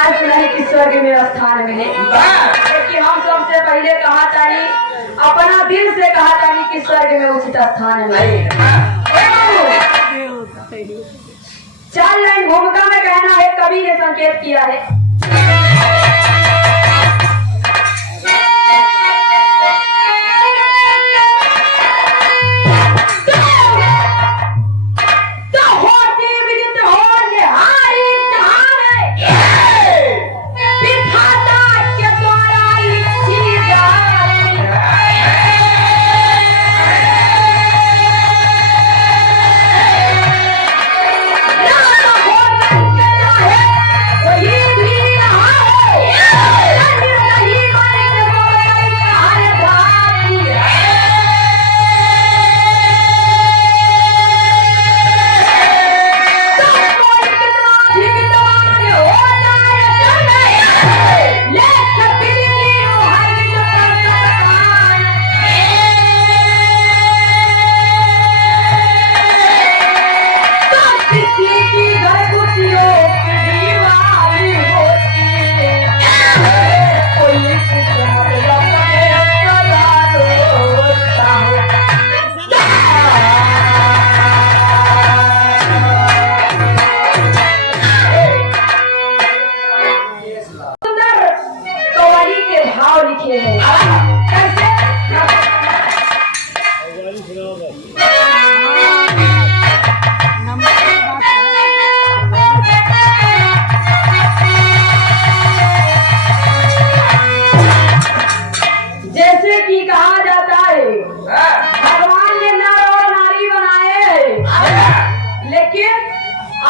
फरमाइश नहीं कि स्वर्ग में स्थान मिले, लेकिन हम सबसे पहले कहा तानी, अपना दिल से कहा तानी कि स्वर्ग में उचित स्थान मिले। 4 लाइन भूमिका में कहना है, कवि ने संकेत किया है।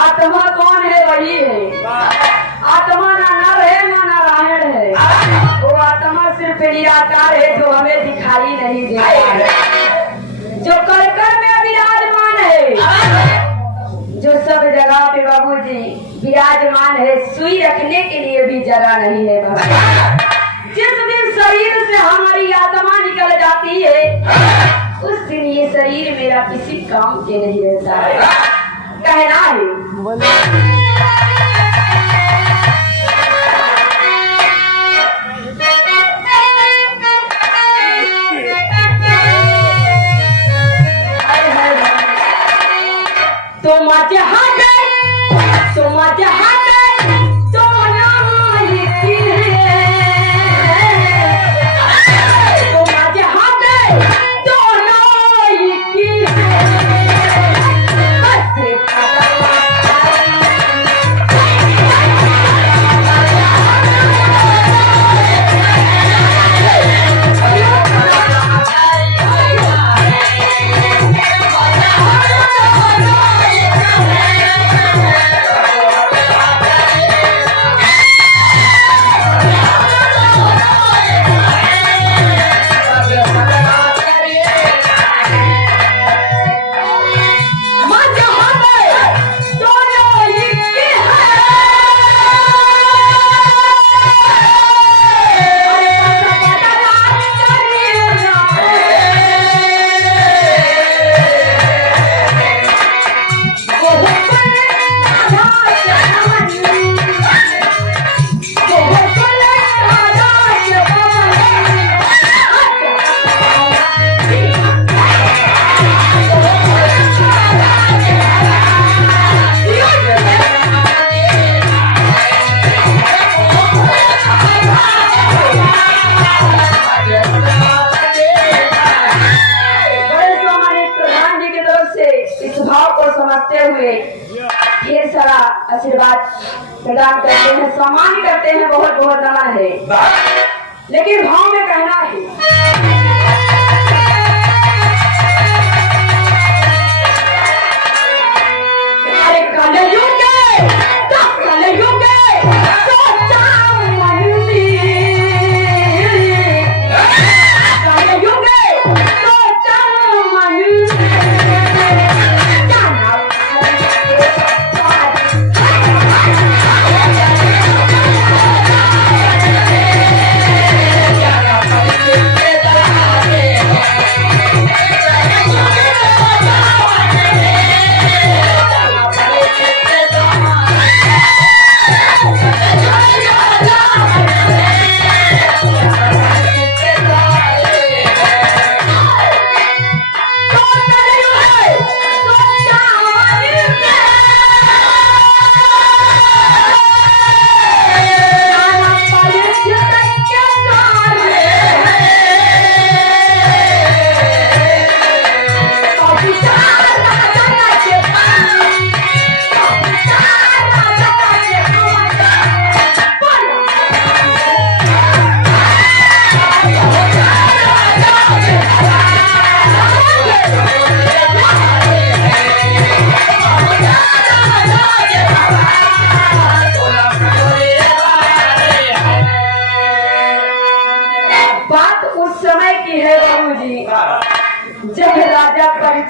आत्मा कौन है? वही है। आत्मा ना नर है ना नारायण है, वो आत्मा सिर्फ निराकार है जो हमें दिखाई नहीं देता, जो कण में विराजमान है, जो सब जगह पे बाबूजी विराजमान है, सुई रखने के लिए भी जगह नहीं है बाबू। जिस दिन शरीर से हमारी आत्मा निकल जाती है, उस दिन ये शरीर मेरा किसी काम के नहीं रहता है। कहना है तुम जहाँ गए, तुम जहाँ गए तो नाम लिखी है, तुम जहाँ गए तो नाम लिखी है। ढेर सारा आशीर्वाद प्रदान करते हैं, सम्मान करते हैं, बहुत बहुत नमन है। लेकिन भाव में कहना है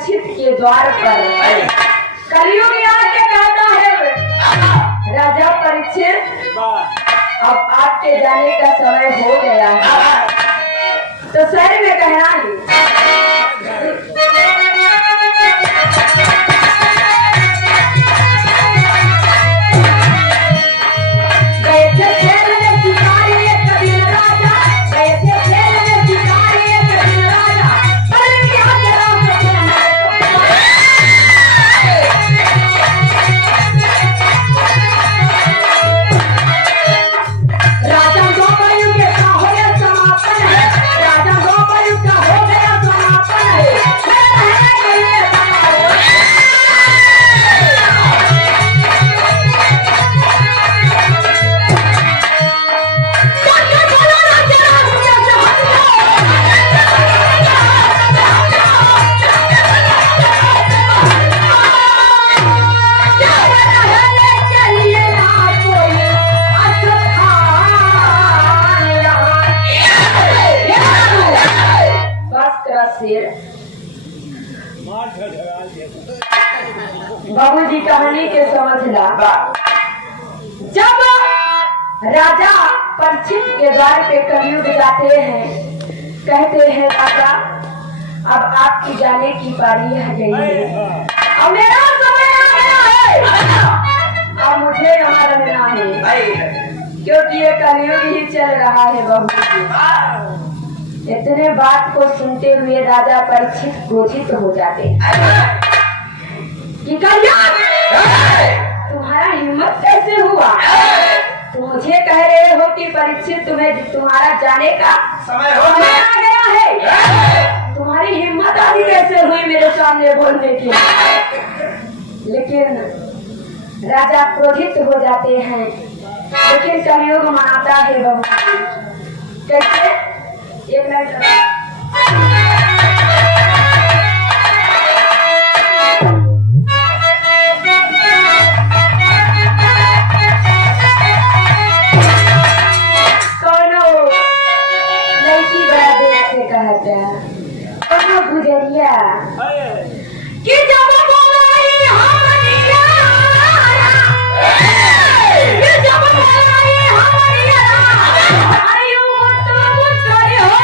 परीक्षित के द्वार पर कलयुग आके कहता है राजा परीक्षित अब आपके जाने का समय हो गया है। तो शहर में कहना है बाबूजी कहानी के समझला। जब राजा परीक्षित के द्वार पे कलयुग जाते हैं, कहते हैं राजा अब आपकी जाने की बारी आ गई है, अब मेरा समय आ गया है, अब मुझे यहाँ रहना है क्योंकि ये कलयुग ही चल रहा है। बाबूजी इतने बात को सुनते हुए राजा परीक्षित क्रोधित हो जाते हैं कि कलयुग तुम्हारा हिम्मत कैसे हुआ? तुम मुझे कह रहे हो कि परीक्षित तुम्हारा जाने का समय आ गया है, तुम्हारी हिम्मत आदि कैसे हुई मेरे सामने बोलने की? लेकिन राजा क्रोधित हो जाते हैं, लेकिन कलयुग मनाता है। बाबू कैसे? एक मिनट गुजरिया कि जब बोलाई हमरिया कि जब बोलाई हमरिया आयु मत मुतरे हो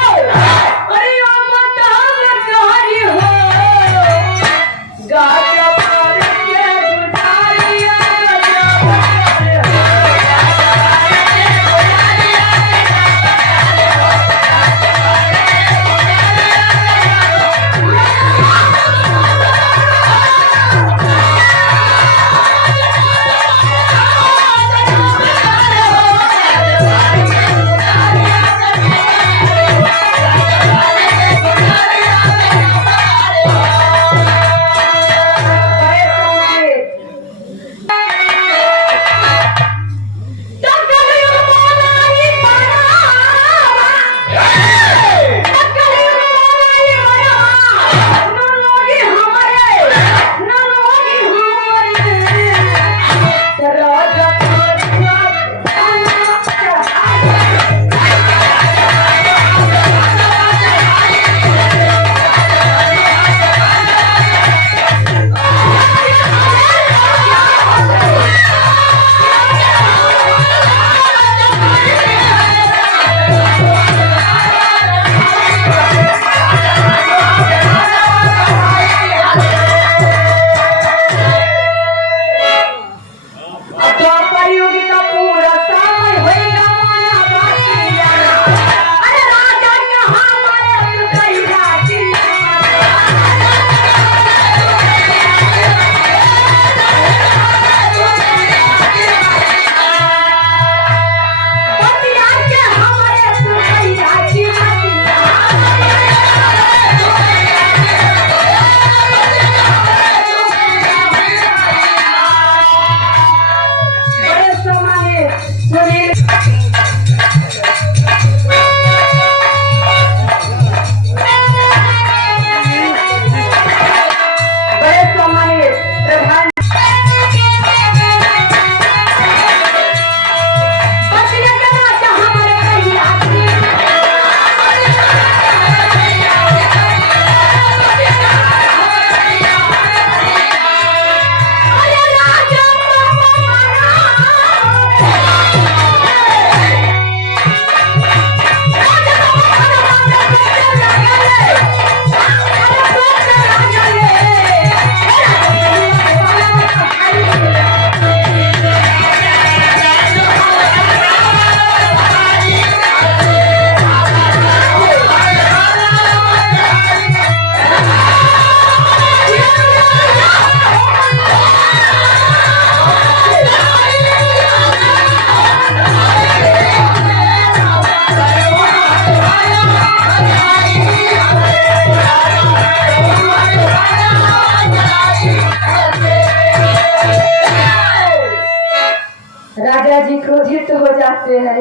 रहते हैं,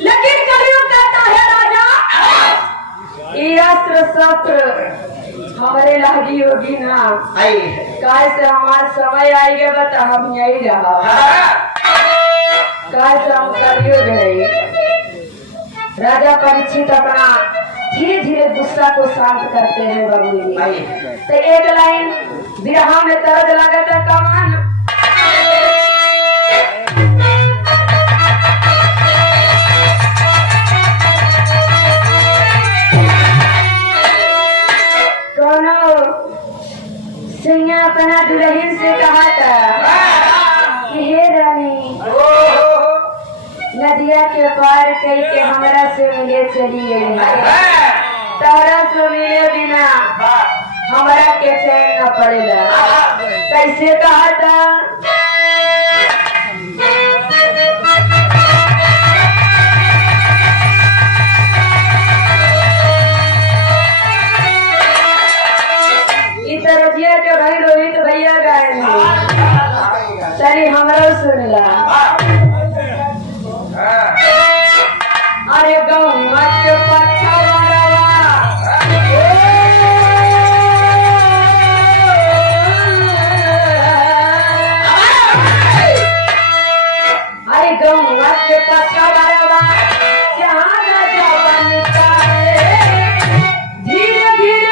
लेकिन कलयुग कहता है राजा ये अस्त्र शस्त्र हमारे लागी होगी ना, कैसे हमारा समय आएगा बता हम यही रहा, कैसे हम कलयुग है। राजा परीक्षित अपना धीरे धीरे गुस्सा को शांत करते हैं बाबू जी। तो एक लाइन बिरहा में तरज लागत है कमान, सिंह अपना दुल्हन से कहा था कि हे रानी नदिया के पार कई के हमरा से मिले चलिए, तारा से मिले बिना हमरा के चैन न पड़ेगा। कैसे कहा था रजिया के भाई रोहित भैया गाए चली हमरा सुनला। अरे गौवा के पछवाड़वा अरे गौवा के पछवाड़वा जहाँ न जवानी धीरे धीरे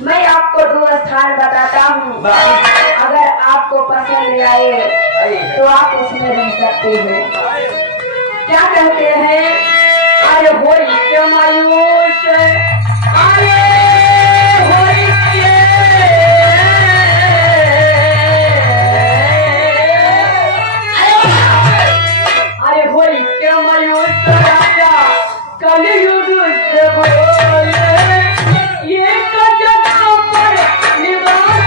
मैं आपको 2 स्थान बताता हूँ, अगर आपको पसंद आए तो आप उसमें रह सकते हो। क्या कहते हैं अरे होई के मायूस अरे होई के अरे होई के मायूस राजा कलयुग से बोले ये जगह पर निवास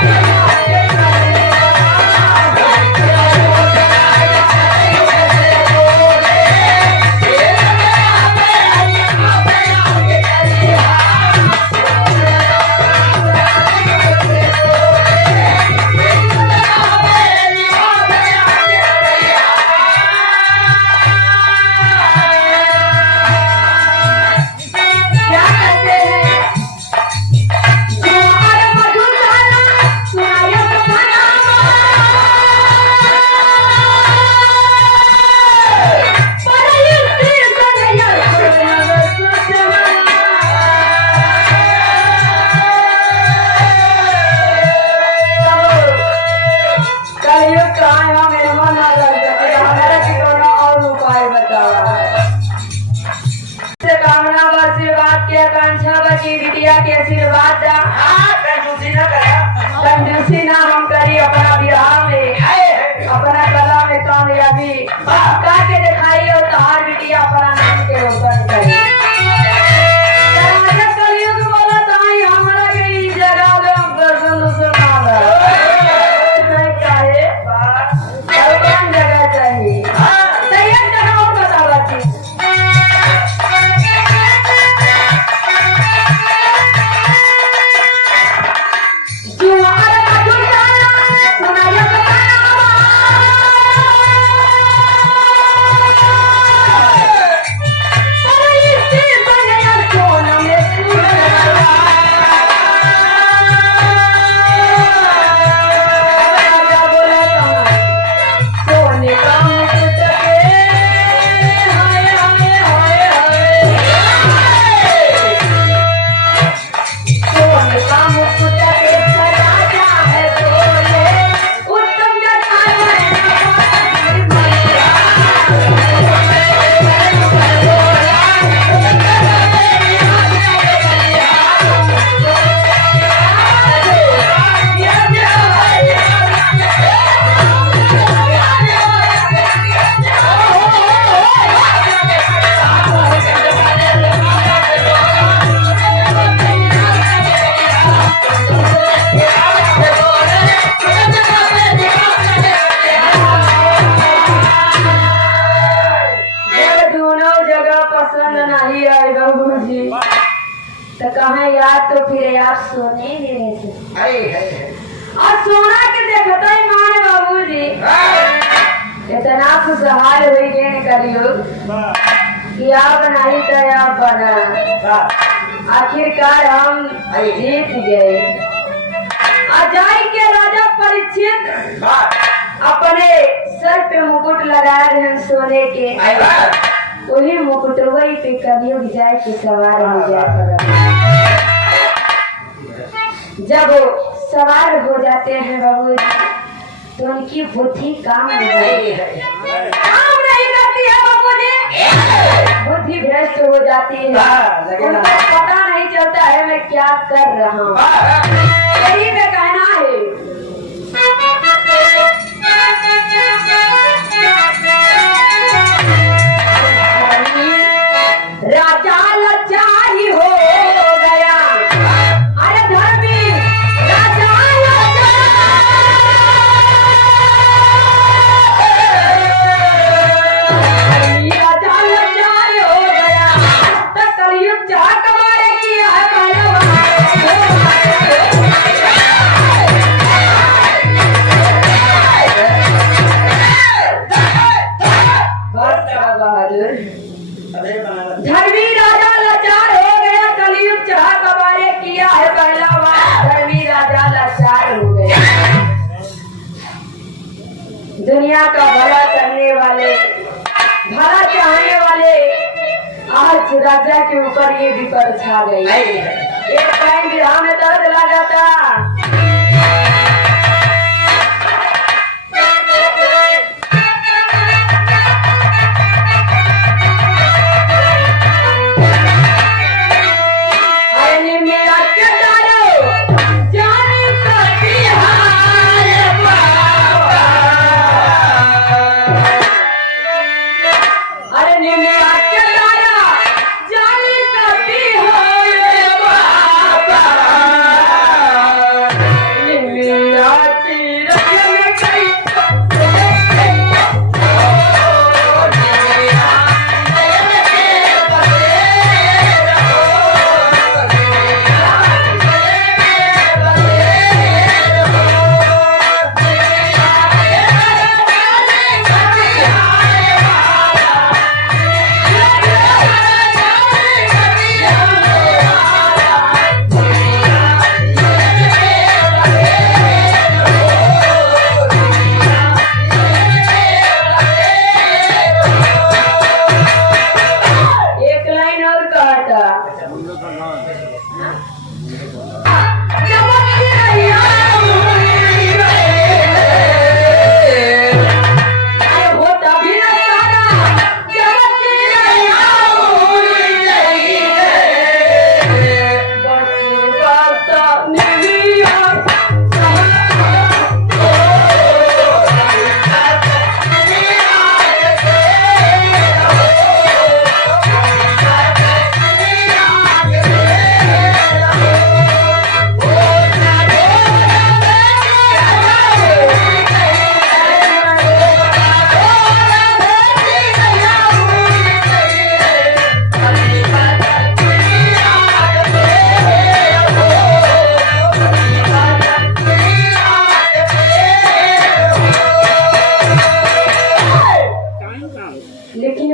में कामयाबी काके दिखाई और तहार बिटिया फरानाम के ऊपर गई राजा कलयुग बोला ताई हमरा के ई जगह में दर्शन सुना ला मैं काहे कौन जगह चाहिए तैयार जगह और बतावा थी जुआर का जुटाना सुनाया तो कहा यार तो फिर आप सोने ही नहीं थे और सोना के देखता ही माने बाबूजी इतना खुशहाल हुई के निकलियो कि आप नहीं तो आप बना आखिरकार हम जीत गए अजाई के राजा परीक्षित अपने सर पे मुकुट लगा रहे हैं सोने के वही मुकुट वही पे कभी जाए के सवार हो जाता जब सवार हो जाते हैं बाबू तो उनकी बुद्धि काम नहीं करती है बाबू जी बुद्धि भ्रष्ट हो जाती है उनको पता नहीं चलता है मैं क्या कर रहा हूँ यही में कहना है राजा लाचारी हो गया अरे धर्मी राजा लाचारी हो गया तो कलयुग चाह कमारे किया है बहादुर धर्मी राजा लाचार हो गया कलयुग चाह कबारे किया है पहला बार धर्मी राजा लाचार हो गया दुनिया का भला करने वाले भला चाहने वाले आज राजा के ऊपर ये विपद छा गई एक टाइम विवाह में दर्द लगा था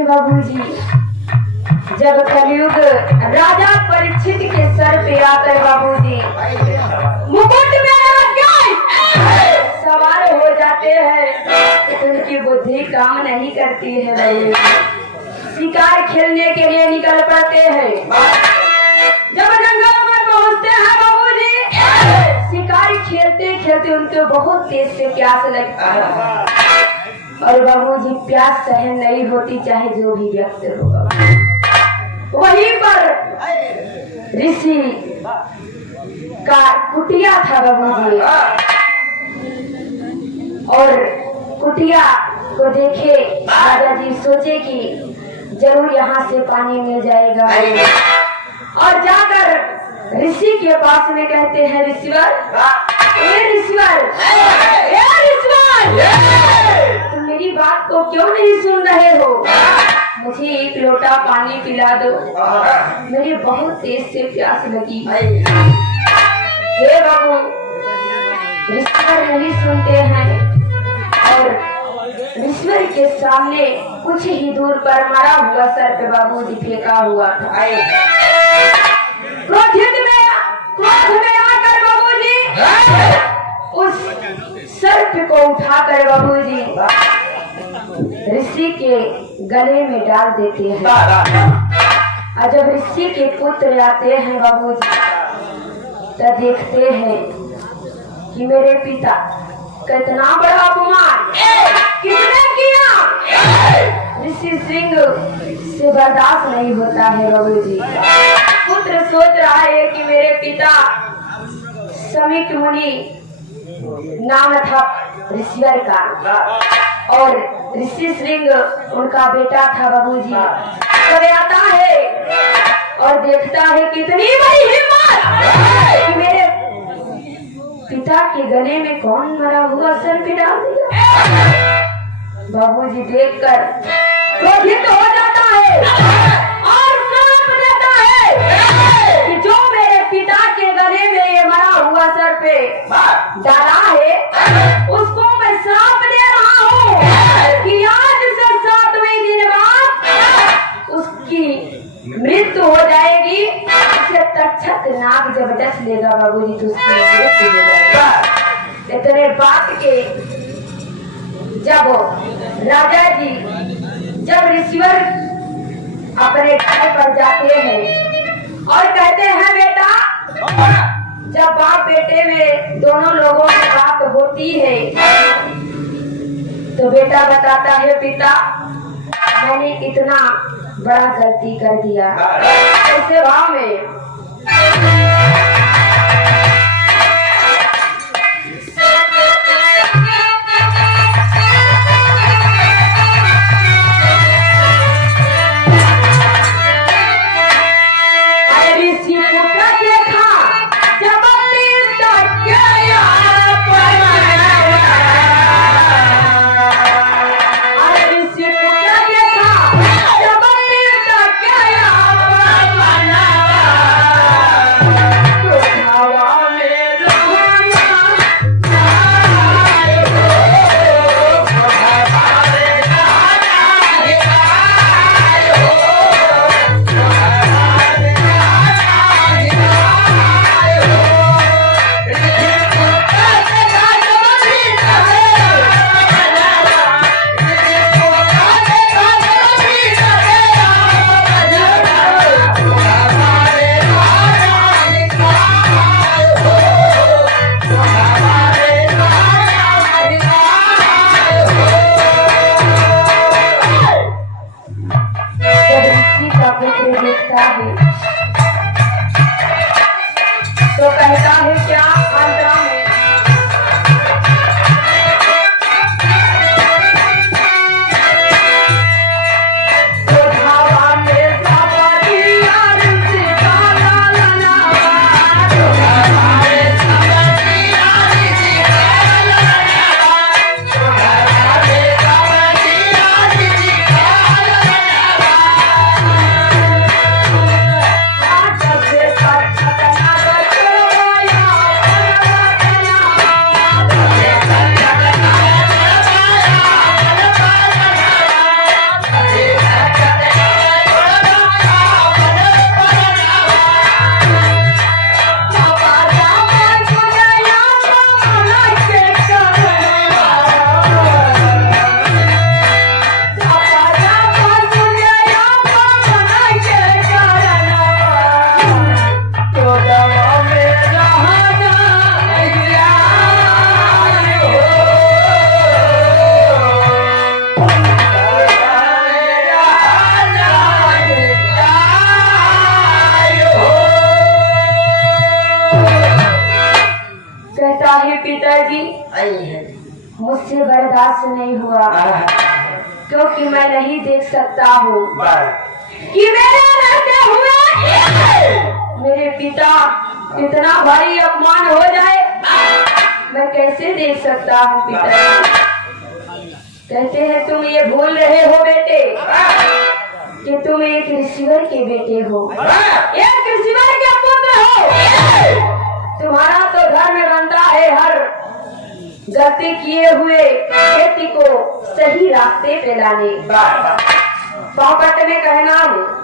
बाबूजी जब कलयुग राजा परीक्षित के सर पे आकर बाबूजी मुकुट में सवार हो जाते हैं तो उनकी बुद्धि काम नहीं करती है बाबूजी। शिकार खेलने के लिए निकल पड़ते हैं। जब जंगल में पहुंचते हैं बाबूजी शिकारी खेलते खेलते उनको बहुत तेज से प्यास लगती है और बाबूजी प्यास सहन नहीं होती चाहे जो भी व्यक्ति होगा। वहीं पर ऋषि का कुटिया था बाबूजी और कुटिया को देखे राजा जी सोचे कि जरूर यहाँ से पानी मिल जाएगा और जाकर ऋषि के पास में कहते हैं ऋषिवर तुम मेरी बात को क्यों नहीं सुन रहे हो? मुझे एक लोटा पानी पिला दो, मेरी बहुत तेज से प्यास लगी। हे बाबू ऋषिवर नहीं सुनते हैं और ऋषिवर के सामने कुछ ही दूर पर मरा हुआ सर्प बाबूजी फेंका हुआ था। क्रोध में आकर बाबूजी उस सर्प को उठाकर बाबूजी ऋषि के गले में डाल देते हैं और जब ऋषि के पुत्र आते हैं बाबूजी तब देखते हैं कि मेरे पिता कितना बड़ा अपमान किसने किया। ऋषि सिंह से बर्दाश्त नहीं होता है बाबूजी। पुत्र सोच रहा है कि मेरे पिता समीक मुनि नाम था ऋषिवर का और ऋषि सिंह उनका बेटा था बाबूजी। कभी आता है और देखता है कितनी बड़ी हिम्मत कि मेरे पिता के गले में कौन मरा हुआ सर पे डाल दिया। बाबूजी देखकर क्रोधित हो जाता है और श्राप देता है कि जो मेरे पिता के गले में ये मरा हुआ सर पे डाला है उसको मैं श्राप दे रहा हूँ कि आज से 7वें दिन बाद उसकी मृत्यु हो जाएगी। उसे तक्षक नाग जब डस लेगा बाबूजी तो उसकी मृत्यु हो जाएगी। इतने बात के जब राजा जी जब ऋषिवर अपने घर पर जाते हैं और कहते हैं बेटा जब बाप बेटे में दोनों लोगों की बात होती है तो बेटा बताता है पिता मैंने इतना बड़ा गलती कर दिया। ऐसे भाव में मुझसे बर्दाश्त नहीं हुआ, क्योंकि मैं नहीं देख सकता हूँ कि मेरे रहते हुए मेरे पिता इतना भारी अपमान हो जाए। मैं कैसे देख सकता हूँ पिता? कहते हैं तुम ये भूल रहे हो बेटे कि तुम एक रिसीवर के बेटे हो, एक रिसीवर के पुत्र हो। तुम्हारा तो धर्म बनता है हर गलती किए हुए व्यक्ति को सही रास्ते पे लाने। पापट में कहना है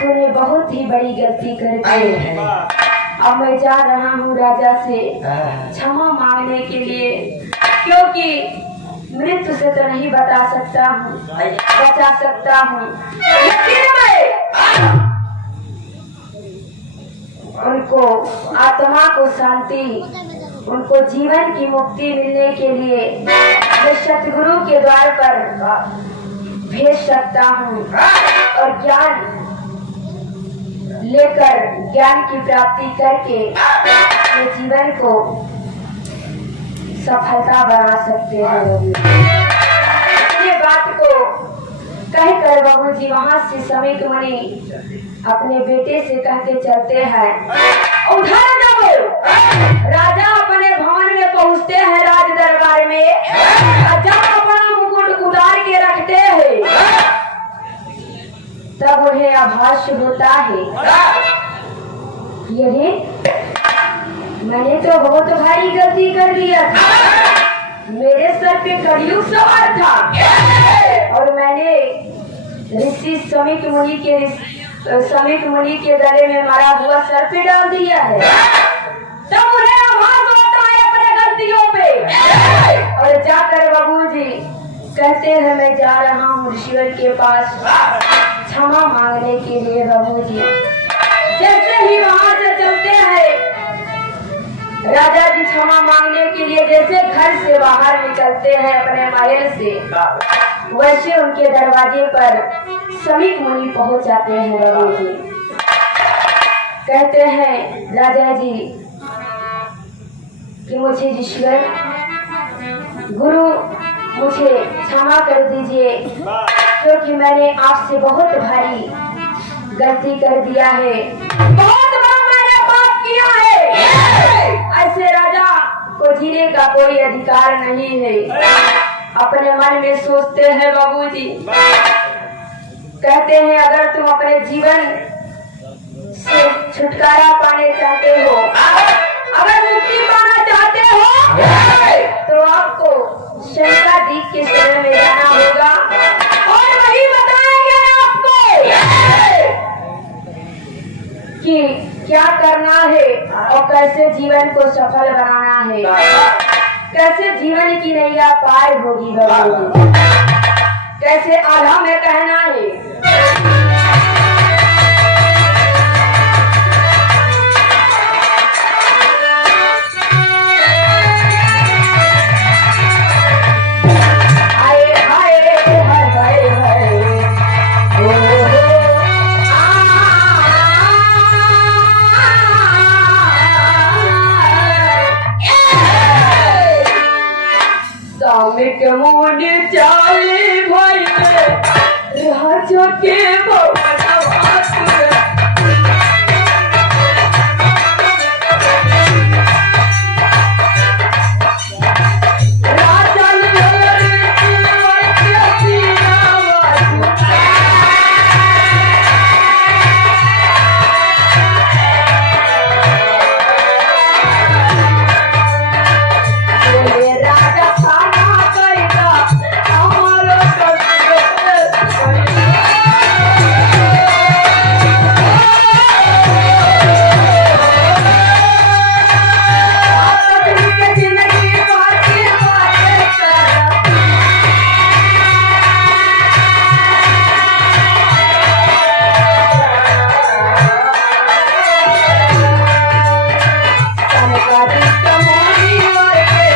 तूने बहुत ही बड़ी गलती कर दी है। अब मैं जा रहा हूँ राजा से क्षमा मांगने के लिए, क्योंकि मृत्यु से तो नहीं बता सकता हूँ, बचा सकता हूँ, लेकिन मैं उनको आत्मा को शांति, उनको जीवन की मुक्ति मिलने के लिए मैं सतगुरु के द्वार पर भेज सकता हूँ और ज्ञान लेकर ज्ञान की प्राप्ति करके अपने जीवन को सफलता बना सकते हैं। ये बात को कहकर बाबू जी वहां से समीक मुनि अपने बेटे से कह के चलते हैं। उधर जब राजा अपने भवन में पहुंचते हैं, राज दरबार में, जब अपना मुकुट उतार के रखते हैं तब उन्हें आभास होता है, ये मैंने तो बहुत भारी गलती कर दिया था, मेरे सर पे कलयुग सवार था और मैंने ऋषि समीक मुनि के गले में मरा हुआ सर पे डाल दिया है। तब उन्हें आभास होता है अपने गलतियों पे और जाकर बाबूजी कहते हैं मैं जा रहा हूँ ऋषिवर के पास क्षमा मांगने के लिए। बाबूजी जैसे ही वहां से चलते हैं, राजा जी क्षमा मांगने के लिए जैसे घर से बाहर निकलते हैं अपने महल से, वैसे उनके दरवाजे पर समीक मुनि पहुंच जाते हैं। बाबूजी कहते हैं राजा जी कि मुझे ईश्वर गुरु मुझे क्षमा कर दीजिए, क्योंकि मैंने आपसे बहुत भारी गलती कर दिया है, बहुत बड़ा मैंने पाप किया है। ऐसे राजा को जीने का कोई अधिकार नहीं है। अपने मन में सोचते हैं बाबूजी, कहते हैं अगर तुम अपने जीवन से छुटकारा पाने चाहते हो, अगर मुक्ति पाना चाहते हो तो आपको शंकरादीप के शरण में जाना होगा और वही बताएंगे आपको कि क्या करना है और कैसे जीवन को सफल बनाना है, कैसे जीवन की नैया पार होगी बाबूजी, कैसे आधा में कहना है। कार्तिक मुनि चाली भाई राजा के भवनवा तुर। राजा लोरे तिलवर के सिरावा तुर। बोले राजा खाना कैसा हमारो जिंदगी बाकी बातें कर। कार्तिक मुनि वर्गे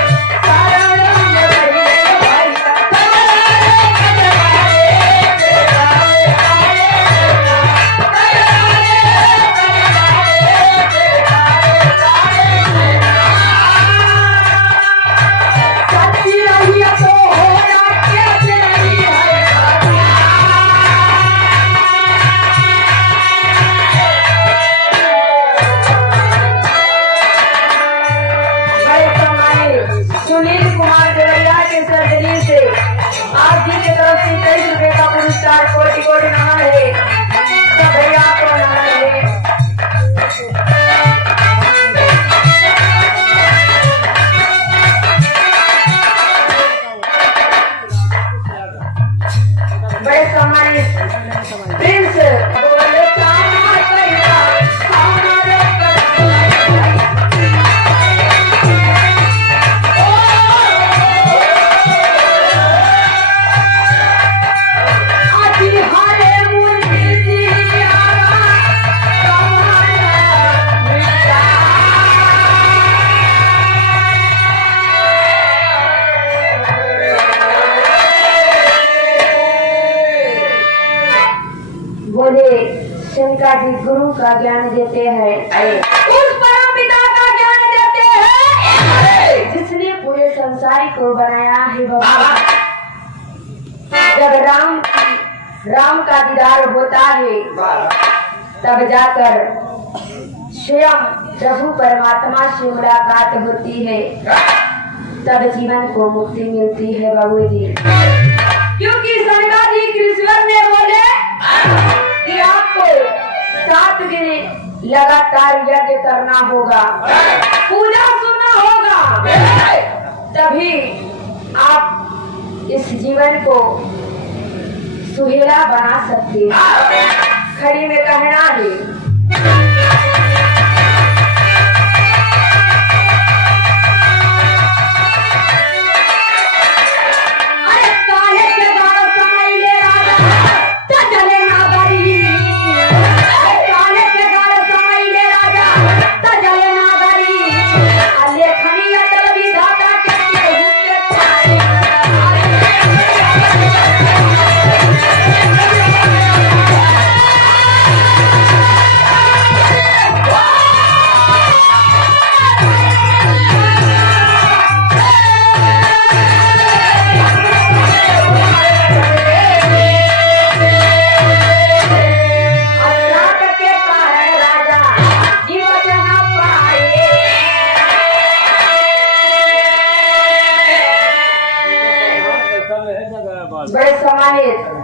शरणं भजे भाई सच्ची रहिया तो होना क्या तेरी है। बड़े सम्मानित सुनील कुमार देवरिया के सर्जरी से आप जी की तरफ से 23 रुपए का पुरस्कार कोटि कोटि नमन है। सब भैया को नमन है। बड़े सम्मानित प्रिंस बोले चामा कैसा हमारे आजी हारे मुनि जियारा कमाया मिटा। बोले शंकर जी गुरु का ज्ञान देते हैं, उस परम पिता का ज्ञान देते हैं जिसने पूरे संसार को बनाया है बाबा। जब राम का दीदार होता है तब जाकर स्वयं प्रभु परमात्मा से मुलाकात होती है, तब जीवन को मुक्ति मिलती है बाबू जी। क्योंकि शंकर जी कृष्ण ने बोले कि आपको 7 दिन लगातार यज्ञ करना होगा, पूजा सुनना होगा, तभी आप इस जीवन को सुहेला बना सकते हैं। खड़ी में कहना है बड़े सम्मानित